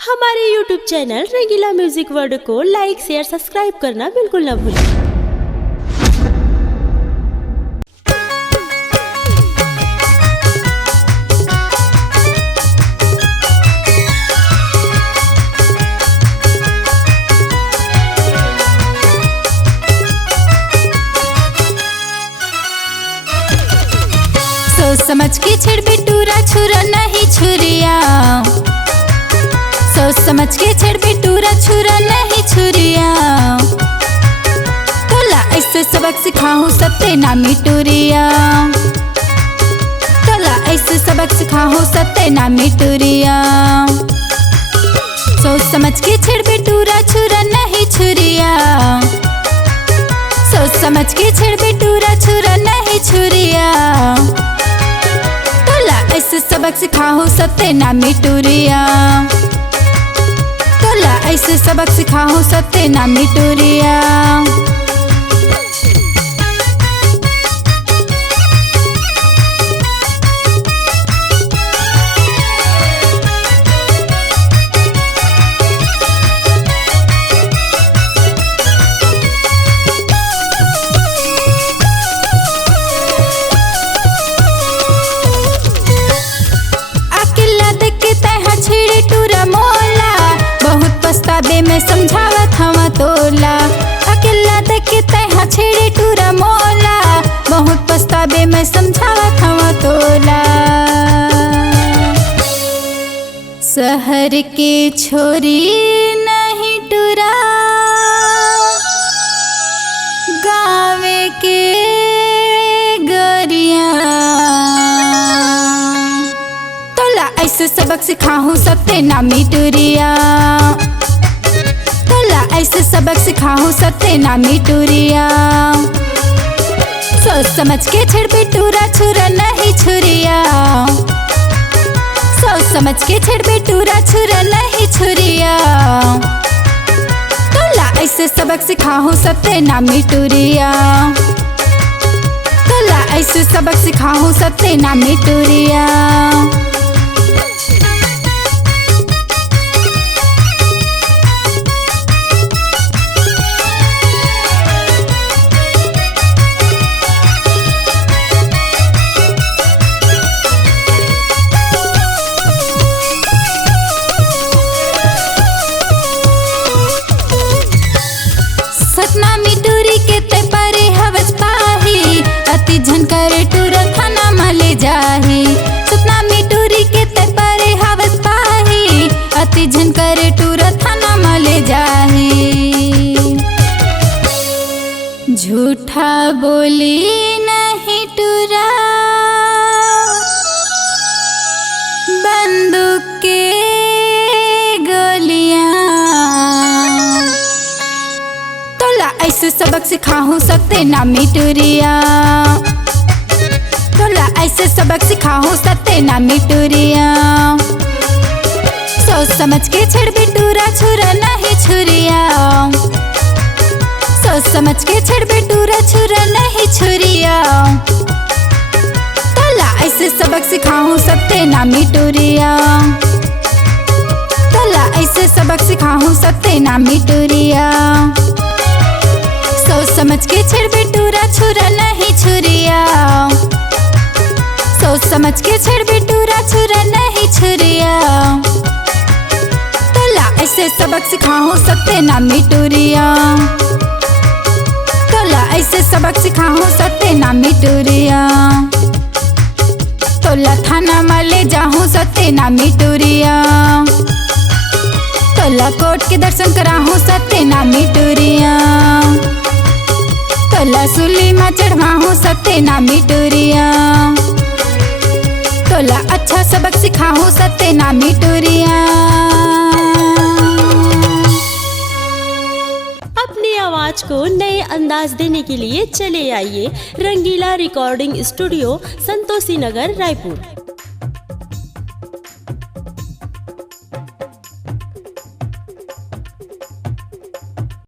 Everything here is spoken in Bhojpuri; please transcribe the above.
हमारे YouTube चैनल रंगीला म्यूजिक वर्ल्ड को लाइक शेयर सब्सक्राइब करना बिल्कुल ना भूलें। सोच समझ के छेड़ बेटूरा छुरा नहीं छुरिया, सोच समझ के छेड़ बेटूरा छुरा नहीं छुरिया। तोला ऐसे सबक सिखाऊं सत्य नामी टूरिया, तोला ऐसे सबक सिखाऊं सत्य नामी टूरिया। सोच समझ के छेड़ बेटूरा छुरा नहीं छुरिया, सोच समझ के छेड़ बेटूरा छुरा नहीं छुरिया। ऐसे सबक सिखाऊं सत्य नामी टूरिया, तोला ऐसे सबक सिखाऊं सत्य नामी टूरिया। पछतावे में समझावत हवा तोला, अकेला देख के तैहा छेड़े टूरा मोला। बहुत पछतावे में समझावत हवा तोला। शहर के छोरी नहीं टूरा, गाँव के गरिया। तोला ऐसे सबक सिखाऊं सत्य नामी टूरिया, ऐसे सबक सिखाऊं सत्य नामी टूरिया। सोच समझ के छेड़ बेटूरा छुरा नहीं छुरिया, सोच समझ के छेड़ बेटूरा छुरा नहीं छुरिया। तोला ऐसे सबक सिखाऊं सत्य नामी टूरिया, तोला ऐसे सबक सिखाऊं सत्य नामी टूरिया। झनकर टूरा थाना मले जाही, सतना में टूरी के तपरे हवस पाही। अति झनकर टूरा थाना मले जाही। झूठा बोली नहीं टूरा, बंदूक के गोलियां। तोला ऐसे सबक सिखाऊं सत्य नामी टूरिया, तोला ऐसे सबक सिखाऊं सत्य नामी टूरिया। सोच समझ के छेड़ बेटूरा छुरा नहीं छुरिया, सोच समझ के छेड़ बेटूरा छुरा नहीं छुरिया। तोला ऐसे सबक सिखाऊं सत्य नामी टूरिया, तोला ऐसे सबक सिखाऊं सत्य नामी टूरिया। सोच समझ के छेड़ बेटूरा छुरा नहीं छुरिया, सोच समझ के छेड़ बेटूरा छुरा नहीं छुरिया। तोला ऐसे सबक सिखाऊं सत्य नामी टूरिया, तोला ऐसे सबक सिखाऊं सत्य नामी टूरिया। तोला थाना मले जाऊं सत्य नामी टूरिया, तोला कोर्ट के दर्शन कराऊं सत्य नामी टूरिया। तोला सुली में चढ़वाऊं सत्य नामी टूरिया, तोला अच्छा सबक सिखाऊं सत्य नामी टूरिया। अपनी आवाज को नए अंदाज देने के लिए चले आइए रंगीला रिकॉर्डिंग स्टूडियो, संतोषी नगर, रायपुर।